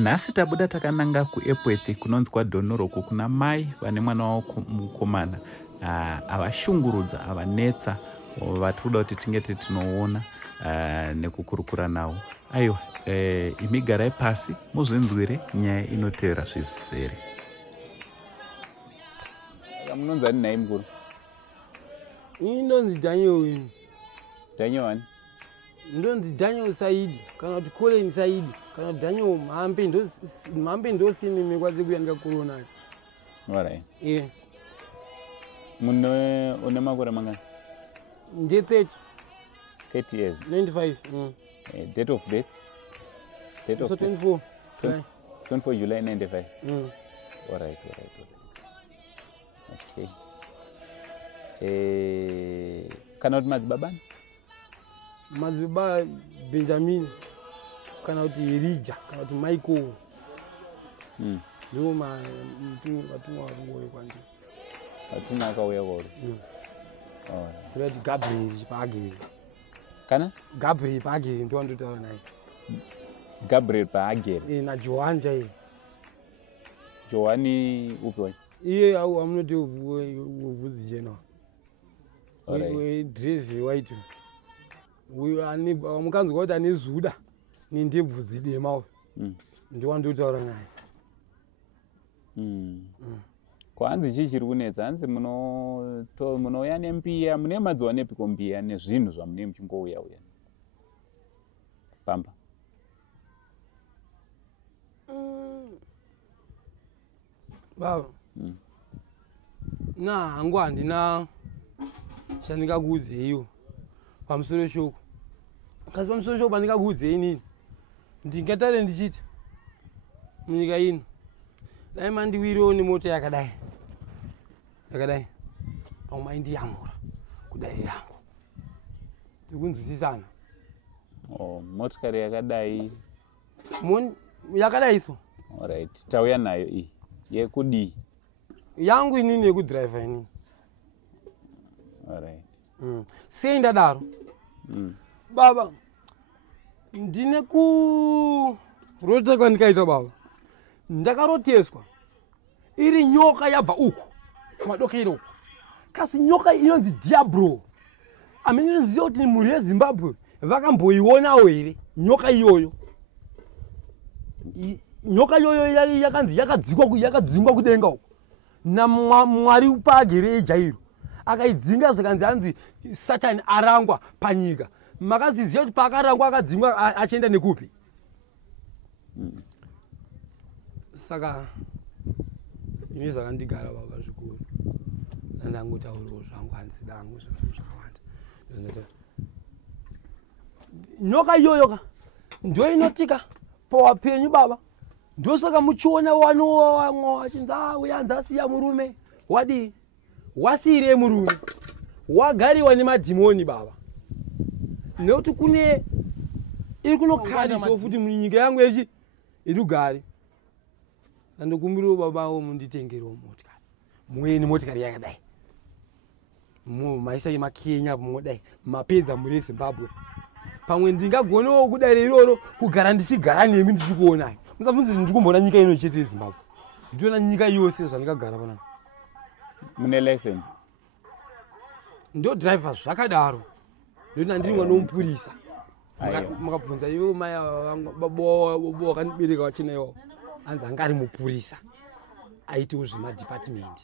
Nhasi tabuda takananga kuEpworth kunonzi kwaDhonoroko kuna mai vane mwana wavo mukomana avashungurudza avanetsa vari kuda kuti tinge tinoona nekukurukura navo. Aiwa, imi garai pasi muzvinzwire nyaya inotevera zvizere. Munonzani naye mukuru? Inonzi Daniel. Daniel wani? Ndonzi Daniel Saidi kana kuti Colin Saidi kana Daniel Mambe ndo sini mikwazi kuyanga corona. Alright. Une makore mangani? Nde 30 years. 95. Date of birth? Date of 24. 24 July 95. Alright. Okay. Kana kuti madzibabani? Madzibaba Benjamin kana kuti Elijah kana kuti Michael. Ndio watumwa wangu kwanje. Watumwa akauya kore. Red Gabriel Page. Kana? Gabriel Page ndo ndotaura naye. Gabriel Page. Na Joan Jay. Joani upi wani? Iye au amunoti uvuzi jena. We dress white. We ani mukanzi kuti ani zuda. Ni ndebvuzi dema. Ndio ndotaura naye. Kwanzi chichiri kunetsa hanzi munoya nembiya mune madziwa nepiko mbiya nezvinhu zvamune muchingouya uya pamba. Baba. Na hangu handina chandingakuudze iyo pamusoro shoko. Kasi pamusoro shoko pandingakuudze inini ndingatare ndichiti munyika ino dai mandiwiriwo nemota yakadai pamwe maindiyamura kudai rangu tikunzwisisana. Motikari yakadai yakadai so. Alright, tauya nayo iyi yekudii yangu inini yekudhiraivha inini. Alright. Sei ndadaro baba ndine kurotekwa ndikaita baba ndakaroteswa iri nyoka yabva uku kumadokero uku. Kasi nyoka inonzi Diablo ameniziva kuti mhuri yeZimbabwe vakamboionawo here nyoka iyoyo. Nyoka iyoyo yakanzi yakadzingwa kudenga uku naMwari paagere ejairo akaidzinga zvakanzi hanzi Satani arangwa panyika. Makaziziva kuti paakarangwa akadzingwa achienda nekupi? Saka ine zvakandigara baba zvikuru ndangotaurawo zvangu handizidangu zvakawanda. Nyoka iyoyo ndio inotika pawapenyu baba. Ndio saka muchiona wano achinzi uyanzi asiya murume wadi wasire murume wagariwa nemadhimoni baba. Nekuti kune iri kunokaniso futi munyika yangu yechi irugari. Ndandokumbirawo baba wo munditengerewo motikari. Muweni motikari yakadai. Maisa yemakenya pomodai mapedza muri Zimbabwe. Pamwe ndingagonewo kudai iroro kugara ndichigara nemi ndichikuona. Musabvunze ndikumbona nyika ino chete Zimbabwe. Nditona nyika yose zvandikagara pana. Mune license? Ndio driver zvakadaro. Ndina ndiri mwana womupurisa. Makabvunza ivo maya baba vakandibereka vachina ivo anzi anga ari mupurisa aitiwo zvemadepartment.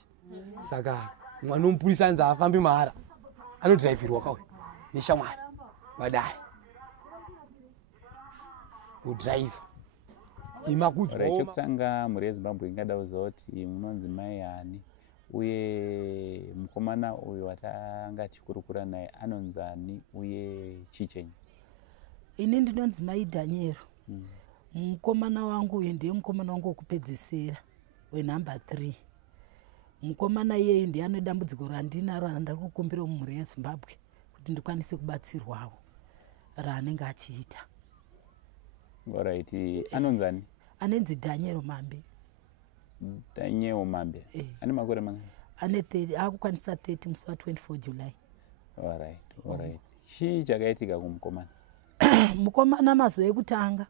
Saka mwana womupurisa anzi afambi mahara anodhiraivhirwa kauya neshamwari vadare kudhiraivha imakudzwa. Chekutanga mhuri yeZimbabwe ingada kuziva kuti munonzi mai ani uye mukomana uyu watanga tichikurukura naye anonzani uye chichenyi? Ini ndinonzi mai Daniel. Mukomana wangu uyu ndiye mukomana wangu wokupedzisira wenumber 3. Mukomana iyeyu ndiye ane dambudziko randinaro randari kukumbira mumhuri yeZimbabwe kuti ndikwanise kubatsirwawo raanenge achiita. Alright, anonzani? Anenzi Daniel Mambe. Daniel Mambe. Ane makore mangani? Ane 30, akukwanisa 30 musi wa 24 July. Alright. Chii chakaitika kumukomana? Mukomana mazuva ekutanga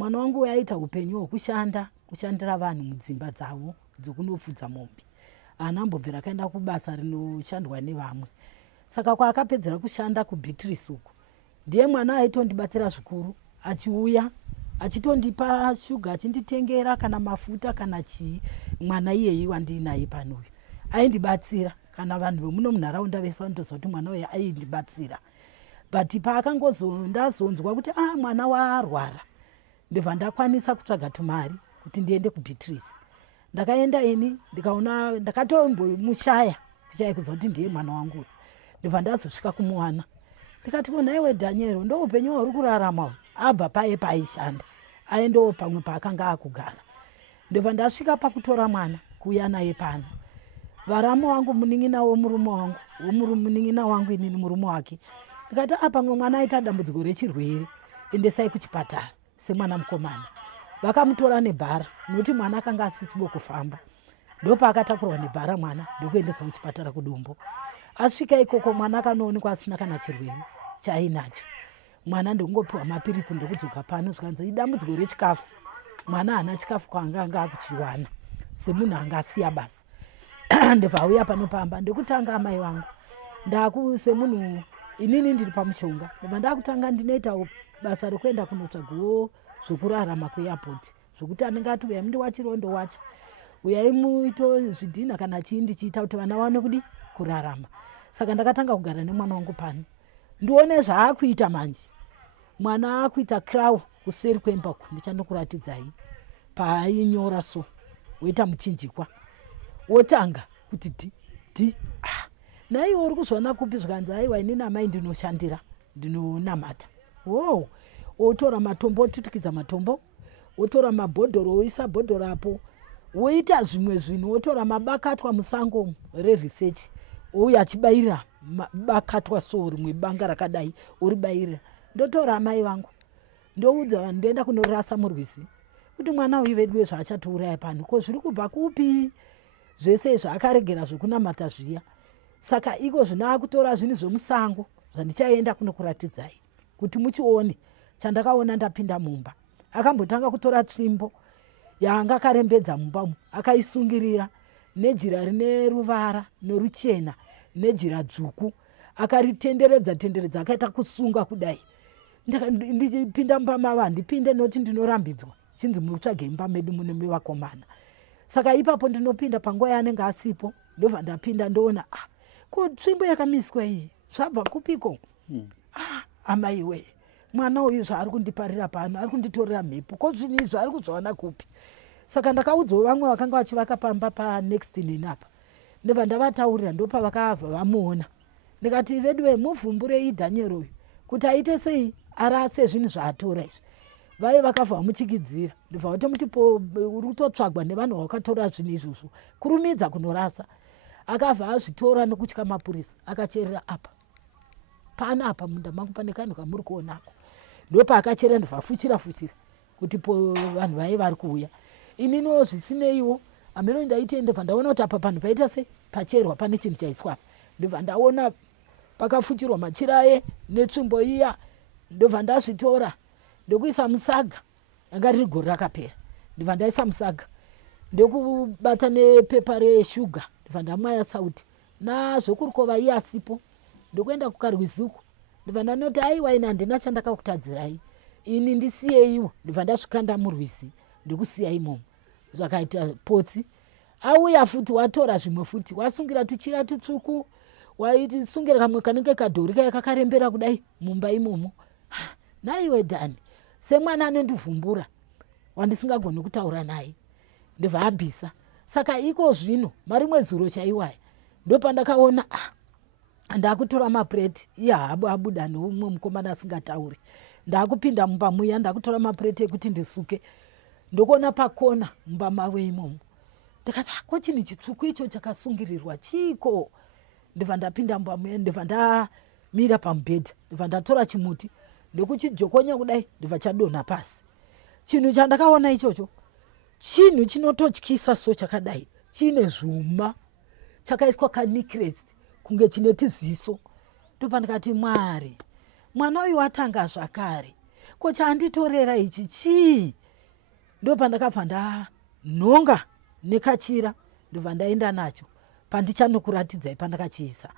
mwana wangu yaita upenyu hwekushandira vanhu mudzimba dzavo dzokunofudza mombe. Anambobvira akaenda kubasa rinoshandwa nevamwe. Saka kwaakapedzera kushanda kuBeatrice uku, ndiye mwana aitondibatsira zvikuru, achiuya achitondipa shuga, achinditengera kana mafuta kana chii. Mwana iyeye wandinaye panoyo aindibatsira, kana vanhu vemuno munharaunda vese vanotoziva kuti mwana uyu aindibatsira. But ndazonzwa kuti mwana warwara, ndibva ndakwanisa kutsvaga tumari kuti ndiende kuBeatrice. Ndakaenda ini ndikaona, ndakatombomushaya kushaya kuziva kuti ndiye mwana wangu. Ndibva ndazosvika kumuwana, ndikati nhaiwe Dhaniero, ndo upenyu hwauri kurarama abva paye paaishanda aendewo pamwe paakanga akugara. Ndibva ndasvika pakutora mwana kuuya naye pano. Varama wangu munin'ina womurume wangu, munin'ina wangu inini murume wake, ndikati pamwe mwana aita dambudziko rechirwere, endesai kuchipatara semwana mukomana. Vakamutora nebhara nokuti mwana akanga asisibo kufamba. Ndopaakatakurwa nebhara mwana ndokuendeswa kuchipatara kuDombo. Asvika ikoko mwana akanoonekwa asina kana chirwere chaainacho. Mwana ndokungopiwa mapiritsi ndokudzoka pano, zvikanzi idambudziko rechikafu. Mwana haana chikafu kwaanga akuchiwana semunhu angasiya basa. Ndibva auya pano pamba ndokutanga amai vangu semunhu inini ndiri pamushonga, ndibva ndakutanga ndinoita basa rokuenda kunotsvagawo zvokurarama kuairport, zvokuti anenge ati uyai mundiwachirondo wacha, uyai muito zvidhina kana chii, ndichiita kuti vana vaone kudi kurarama. Saka ndakatanga kugara nemwana wangu pano ndione zvaakuita manje. Mwana akuita crow kuseri kwemba uku, ndichandokuratidzai paainyora so woita muchinjikwa wotanga kuti naiwe uri kuzviona kupi, zvikanzi aiwa inini amai ndinoshandira ndinonamata. Wotora matombo, wotutukidza matombo, wotora mabhodhoro, woisa bhodhoro apo, woita zvimwe zvinhu, wotora mabakatwa musango reresearch, ouya achibayira bakatwa so rimwe banga rakadai uribayira. Ndotora amai vangu ndoudza vanhu ndoenda kunorasa murwizi kuti mwana uyu vedu zvaachatouraya pano ko zviri kubva kupi, zvese zvaakaregera zvokunamata zviya. Saka iko zvinoakutora zvinhu zvomusango zvandichaenda kunokuratidzai kuti muchione chandakaona ndapinda mumba. Akambotanga kutora tsvimbo yaanga akarembedza mumba umu, akaisungirira nejira rine ruvara noruchena nejira dzvuku, akaritenderedza akaita kusunga kudai. Ndichipinda mumba mava handipinde noti ndinorambidzwa, chinzi mutsvage imba medu mune mevakomana. Saka ipapo ndinopinda panguva yaanenge asipo, ndobva ndapinda ndoona ko tsvimbo yakamiswa iyi zvabva kupiko? Amai we, mwana uyu zvaari kundiparira pano ari kunditorera mhepo, ko zvinhu izvi ari kuzvaona kupi? Saka ndakaudzawo vamwe vakanga vachivaka pamba panext ninapa, ndobva ndavataurira, ndopavakabva vamuona. Ndikati vedu muvhumburei Dhaniero uyu kuti aite sei arase zvinhu zvaatora izvi. Vai vakabva vamuchikidzira, ndobva vatomuti uri kutotsvagwa nevanhu vakatora zvinhu izvozvo, kurumidza kunorasa. Akabva azvitora nokutya mapurisa akacherera apa panapa munda mangu pane kanhu kamuri kuonako. Ndopaakacherera ndobva afuchira kuti vanhu vai vari kuuya. Ininiwo zvisineiwo ameno ndaite ndobva ndaona kuti apa panhu paita sei pacherwa pane chinhu chaiswa. Ndobva ndaona pakafuchirwa machiraye netsvimbo iya, ndobva ndazvitora ndokuisa musaga, anga riri gore rakapera. Ndobva ndaisa musaga ndokubata nepepa reshuga, ndobva ndamwaya sauti nazvokurukova iye asipo, ndokuenda kukarwizuku. Ndobva ndanoti aiwa ina handina chandakakutadzirai, ini ndisiyeiwo. Ndobva ndasvika ndamurwizi ndokusiya imomo. Zvakaita potsi auya futi watora zvimwe futi wasungira tuchira tutsvuku, waisungira kamwe kanenge kadhori kaya kakarembera kudai mumba imomo. Naiwe Dhani, semwana anondivumbura wandisingagoni kutaura naye, ndobva abvisa. Saka iko zvino marimwe zuro chaiwaya ndopandakaona ndakutora mapureti, iye abuda neumwe mukomana asingatauri. Ndakupinda mumba muya ndakutora mapureti ekuti ndisuke, ndokuona pakona mumba mave imomo. Ndikati ko chinhu chitsvuku icho chakasungirirwa chiko? Ndobva ndapinda mumba muya, ndobva ndamira pamubhedha, ndobva ndatora chimuti ndokuchijokonya kudai, ndobva chadonha pasi. Chinhu chandakaona ichocho chinhu chinototyisa so chakadai, chine zvuma chakaiswa kanikiresi kunge chine tiziso. Ndobva ndikati Mwari, mwana uyu atanga zvakare, kocha anditorera ichi chii? Ndo pandakabva ndanhonga nekachira, ndobva ndaenda nacho pandichanokuratidzai pandakachiisa,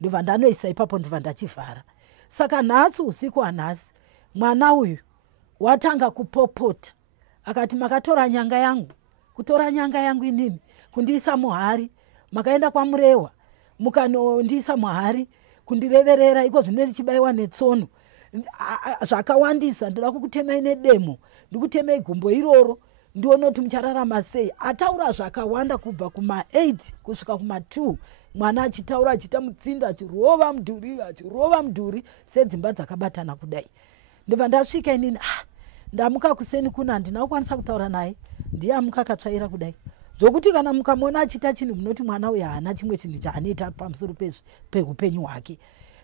ndobva ndanoisa ipapo, ndobva ndachivhara. Saka nhasi usiku hanhasi mwana uyu watanga kupopota akati, makatora nyanga yangu. Kutora nyanga yangu inini kundiisa muhari, makaenda kwaMurewa mukanondiisa muhari kundireverera, iko zvino ndichibayiwa netsono zvakawandisa. Ndoda kukutemai nedemo, ndikutemai gumbo iroro, ndione kuti muchararama sei. Ataura zvakawanda kubva kuma8 kusvika kuma2, mwana achitaura achiita mutsinda, achirova mudhuri sedzimba dzakabatana kudai. Ndobva ndasvika inini ndamuka kuseni kuna handina kukwanisa kutaura naye, ndiye amuka akatsvaira kudai, zvokuti kana mukamona achiita chinhu munoti mwana uyu haana chimwe chinhu chaanoita pamusoro peupenyu hwake.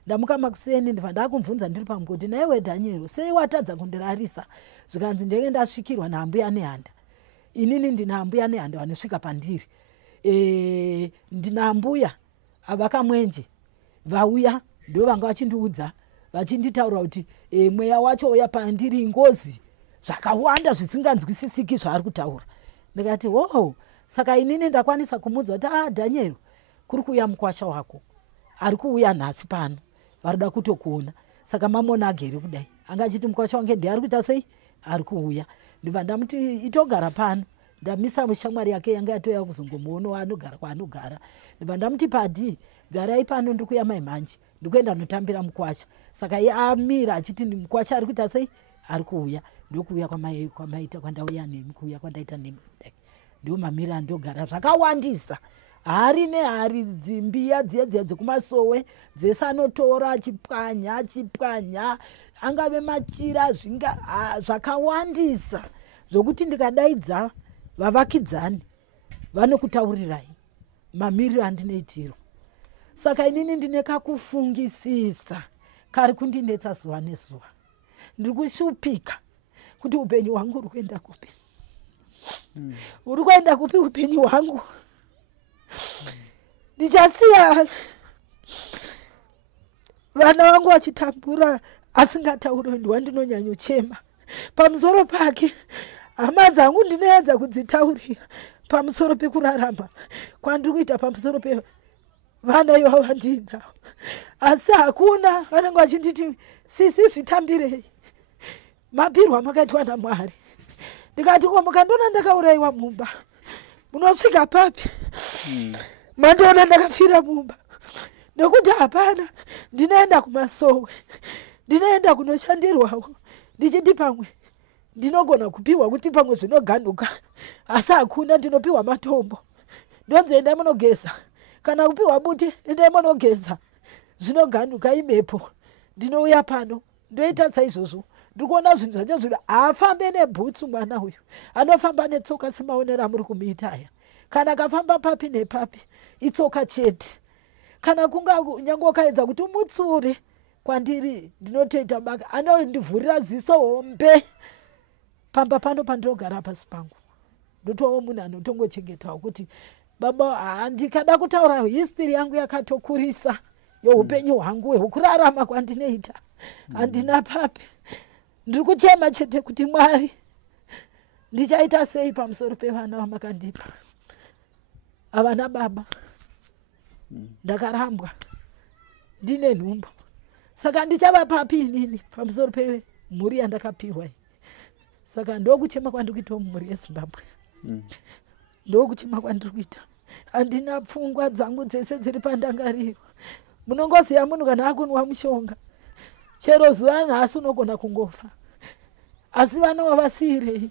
Ndamuka makuseni ndibva ndakumubvunza ndiri pamukoti, naiwe Dhaniero, sei watadza kundirarisa? Zvikanzi ndenge ndasvikirwa naambuya nehanda. Inini ndina ambuya nehanda vanosvika pandiri. Ndina ambuya avakamwenje vauya, ndo vanga vachindiudza vachinditaura kuti mweya wacho uya pandiri ngozi, zvakawanda zvisinganzwisisiki zvaari kutaura. Ndikati ho, saka inini ndakwanisa kumudza kuti Dhaniero, kuri kuuya mukwasha wako, ari kuuya nhasi pano, varida kutokuona. Saka mamona agere kudai, anga achiti mukwasha wange ndiye ari kuita sei, ari kuuya. Ndibva ndamuti itogara pano, ndamisa mushamwari yake yanga yatoya kuzongomuona anogara kwaanogara. Ndibva ndamuti Padhi, garai pano, ndiri kuuya maimhanji, ndikuenda notambira mukwasha. Saka iye amira achiti mukwasha ari kuita sei, ari kuuya. Ndokuuya kwamaita kwandauya nemi, kuuya kwandaita nemi kudai, ndio mamira andogara zvakawandisa. Hari nehari dzimbiya dziye dzekumasowe dzese anotora achipwanya, angave machira zvakawandisa zvokuti ndikadaidza vavakidzani vanokutaurirai mamiriro andinoitirwa. Saka inini ndine kakufungisisa kari kundinetsa zuva nezuva. Ndiri kushupika kuti upenyu hwangu uri kuenda kupi, uri kuenda kupi upenyu hwangu. Ndichasiya vana vangu vachitambura asingatauri, ndiwandinonyanyochema pamusoro pake. Hama dzangu ndinoedza kudzitaurira pamusoro pekurarama kwandiri kuita pamusoro pevana ivavo vandinawo, asi hakuna. Vanenge vachinditi sisi zvitambirei, mabhirwa makaitwa naMwari. Ndikati ko mukandona ndakaurayiwa mumba, munosvika papi? Mandoona ndakafira mumba, nekuti hapana, ndinoenda kumasowe, ndinoenda kunoshandirwawo, ndichiti pamwe ndinogona kupiwa kuti pamwe zvinoganuka, asi hakuna. Ndinopiwa matombo, ndonzi endai munogeza, kana kupiwa buti endai munogeza, zvinoganuka imhepo. Ndinouya pano ndoita saizvozvo, ndikuona zvinhu zvacho zviri. Haafambe nebhutsu mwana uyu, anofamba netsoka semaonera muri kumuita aya. Kana akafamba papi nepapi itsoka chete. Kana kunga nyange wakaedza kuti umutsure kwandiri, ndinotoita baka, anondivhurira ziso hombe. Pamba pano pandinogara pasi pangu, ndotovawo munhu anotongochengetawo kuti baba, handikada kutaura history yangu yakatokurisa youpenyu hwangu hwekurarama kwandinoita. Handina papi, ndiri kuchema chete kuti Mwari, ndichaita sei pamusoro pevana vamakandipa. Havana baba, ndakarambwa ndine nhumbu. Saka ndichava papi inini pamusoro pemhuri yandakapiwa. Saka ndokuchema kwandiri kuita mumhuri yeZimbabwe, ndokuchema kwandiri kuita. Handina pfungwa dzangu dzese dziri pandangariro. Munongoziva munhu kana akunwa mushonga, chero zuva nhasi unogona kungofa, asi vana wavasiyirei?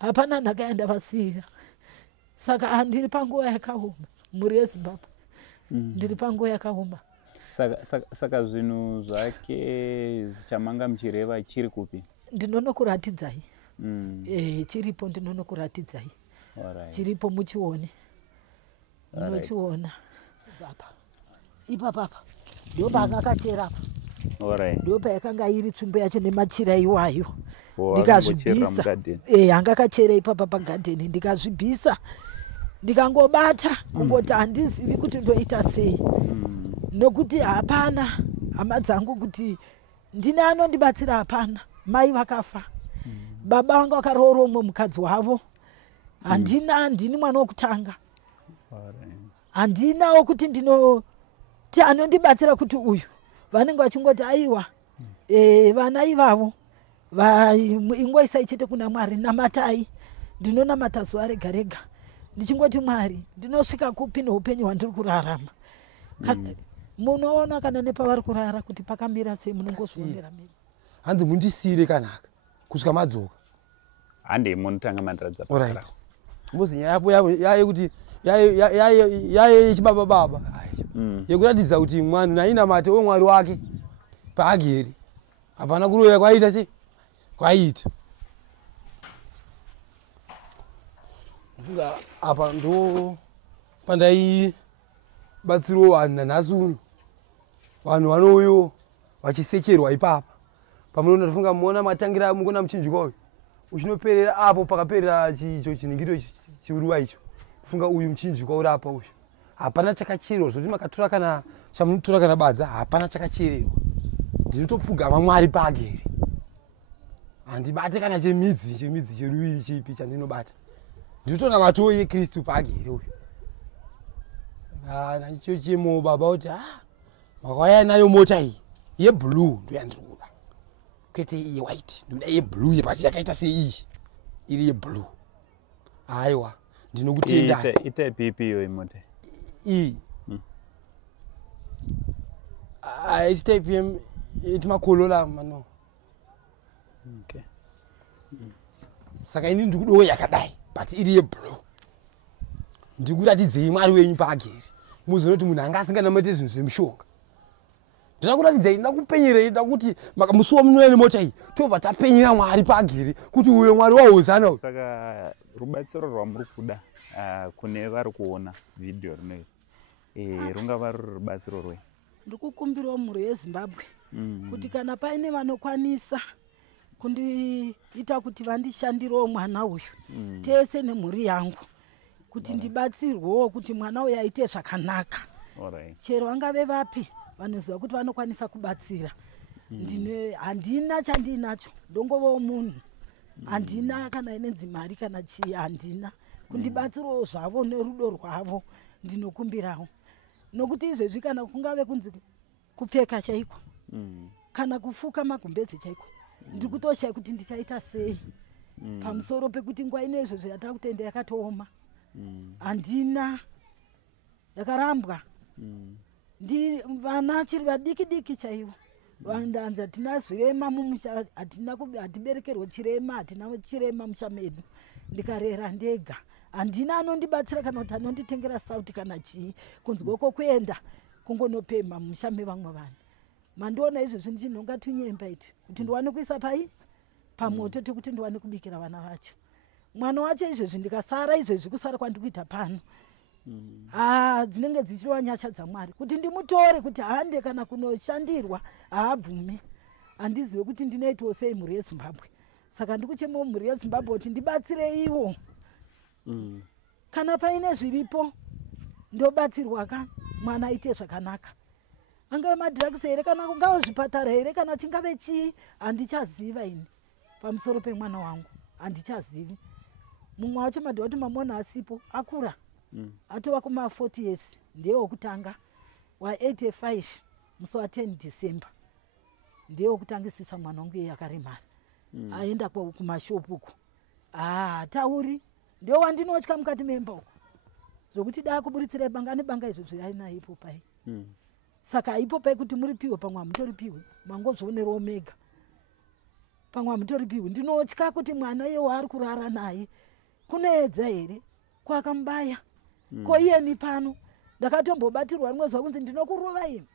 Hapana nhaka yandavasiyira. Saka handiri panguva yakaoma mhuri yeZimbabwe, ndiri panguva yakaoma. Saka zvinhu zvake zvichamanga muchireva chiri kupi? Ndinonokuratidzai. Chiripo, ndinonokuratidzai. Chiripo, muchione, munochiona ipapa. Ndo paakakachera apa, ndo payakanga iri tsvimbo yacho nemachira iwayo. Ndikazvibvisa, anga akachera ipapa pagadheni, ndikazvibvisa ndikangobata, kungoti handizivi kuti ndoita sei, nokuti hapana hama dzangu kuti ndine anondibatsira, hapana. mai vakafa. Baba vangu vakaroora umwe mukadzi wavo. Handini mwana wokutanga. Handina wokuti ndinoti anondibatsira kuti uyu. Vanenge vachingoti aiwa vana ivavo ingoisai chete kuna Mwari, namatai. Ndinonamata zuva rega rega. Ndichingoti Mwari, ndinosvika kupi neupenyu hwandiri kurarama. Munoona kana nepavari kurara kuti pakamira sei, munongozvionera mimi. Hanzi mundisire kanaka kusvika madzoka. Hande munotanga mandaradza pakara. Alright. Mbozi nyaya yapo yaye kuti yaye chibaba baba. Yekuratidza kuti mwana naina mate weMwari wake paagere. Hapana kuroya kwaita sei? Kwaita. Funga apa ndo pandai batsiro vanhu nanhasi uno. Vanhu vanouyo vachisecherwa ipapa. Pamunoona tofunga muona matangira mukona muchinjikwa uyu. Uchinoperera apo pakaperera chicho chiningiro chiruva icho. Funga uyu muchinjikwa uri apa uyu. Hapana chakachererwa zvokuti makatora kana chamunotora kana badza hapana chakachererwa. Ndinotopfugama Mwari paagere. Handibate kana chemidzi cheruviri chipi chandinobata. Ndinotoona matoo yeKristu paagere uyu. Icho chemo baba kuti makauya nayo mota iyi yeblue ndoyandiri kuda. Kwete yewhite, ndoda yeblue yepati yakaita sei iri yeblue. Aiwa, ndinokutenda. Ite pipi iyo imota. Iyi. It's type iti makolola mano. Okay. Saka ini ndikudowo yakadai, but iri yeblue. Ndikuratidzei Mwari wenyu paagere. Muzonoti munhu anga asinganamate zvinhu zvemushonga. Ndichakuratidzai, ndakupenyerei ndakuti makamusuwa munoya nemota iyi tobva tapenyera Mwari paagere kuti uyo Mwari wahozana. Saka rubatsiro rwamuri kuda kune vari kuona video rinoiri rungava ruri rubatsiro rwei? Ndikukumbirawo mhuri yeZimbabwe kuti kana paine vanokwanisa kundiita kuti vandishandirewo mwana uyu tese nemhuri yangu kuti ndibatsirwewo kuti mwana uyu aite zvakanaka. Chero vangave vapi vanoziva kuti vanokwanisa kubatsira. Handina chandinacho, ndongovawo munhu. Handina kana inenzi mari kana chii, handina. Kundibatsirawo zvavo nerudo rwavo ndinokumbirawo. Nokuti izvezvi kana kungave kunzi kupfeka chaiko kana kufuka magumbezi chaiko, ndikutoshaya kuti ndichaita sei pamusoro pekuti nguva ino izvezvi yatakutenda yakatooma. Handina, ndakarambwa. Vana chiri vadiki diki chaivo. Vandanza hatina zvirema mumusha, hatiberekerwa chirema, hatina chirema musha medu. Ndikarera ndega. Handina anondibatsira kana kuti anonditengera sauti kana chii. Kunzwa kwokuenda kungonopema musha mevamwe vanhu. Mandiona izvezvi ndichinhonga tunyemba iti kuti ndiwane kuisa pamoto tekuti ndiwane kubikira vana vacho. Mwana wacho izvezvi ndikasara izvezvi kusara kwandikuita pano. Dzinenge dzichirova nyasha dzaMwari kuti ndimutore kuti hande kana kunoshandirwa haabvume. Handizive kuti ndinoitawo sei mhuri yeZimbabwe. Saka ndikuchemawo mhuri yeZimbabwe kuti ndibatsire ivo. Kana paine zviripo ndobatsirwa mwana aite zvakanaka. Angave madhiragisi here kana kungave zvipatara here kana chingave chii, handichaziva ini pamusoro pemwana wangu. Handichazivi. Mumwe wacho madhova kuti mamona asipo akura. Atova kuma40 years ndiye wokutanga wa85 musi wa10 December ndiye wokutangisisa mwana wangu iye akaremara. Aenda kumashopu uko. Tauri ndiye wandinotya mukati memba uko. Zvokuti daa kuburitsira banga nebanga izvo zvaina ipo pai. Saka ipo pai kuti muripiwe pamwe hamutoripiwe, mangozvionerawo mega. Pamwe hamutoripiwe. Ndinotya kuti mwana iye waari kurara naye kunoedza here kwakamubaya. Ko iyeni pano ndakatombobatirwa rimwe zuva kunzi ndinokurova imi.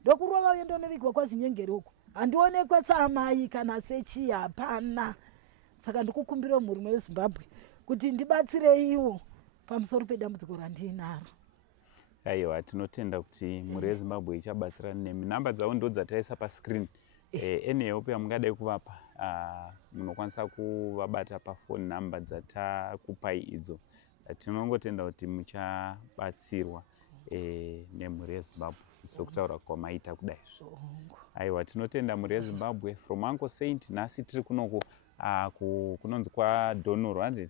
Ndokurova uye ndonovigwa kwaZinyengeri uko. Handionekwa saamai kana sechi, hapana. Saka ndikukumbira mhuri mweZimbabwe kuti ndibatsire iwo pamusoro pedambudziko randinaro. Aiwa, tinotenda kuti mhuri yeZimbabwe ichabatsirana nemi. Namba dzavo ndo dzataisa pascreen. Enewo pamungadai kuvapa munokwanisa kuvabata pafoni namba dzatakupai idzo. Tinongotenda kuti muchabatsirwa nemhuri yeZimbabwe. sokutaura kwamaita kudai. Zvongo. Aiwa, tinotenda mhuri yeZimbabwe from Uncle Saint. Nhasi tiri kunoku kunonzi kwaDonoro hanzi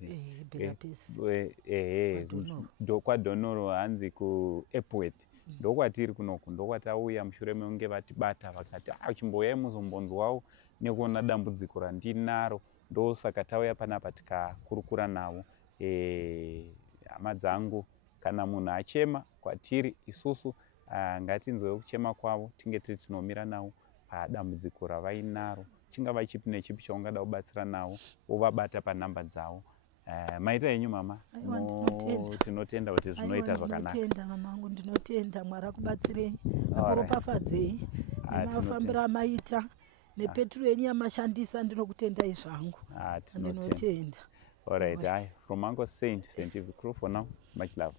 kwaDonoro hanzi kuEpworth. Ndokwatiri kunoku, ndokwatauya mushure mekunge vatibata vakati chimbouyai muzombonzwawo nekuona dambudziko randinaro. Ndosaka tauya panapa tikakurukura navo. Hama dzangu, kana munhu achema kwatiri isusu ngatinzwewo kuchema kwavo tinge tiri tinomira navo padambudziko ravainaro. Chingava chipi nechipi chaungada kubatsira navo, wovabata panhamba dzavo. Maita enyu mama? Tinotenda kuti zvinoita zvakanaka. Ndinotenda mwana wangu, ndinotenda. Mwari akubatsirei, akuropafadzei nemafambiro amaita nepeturu yenyu yamashandisa. Ndinokutendai zvangu. Ndinotenda. All right, from Uncle Saint, St. Eve Crew for now. It's much love.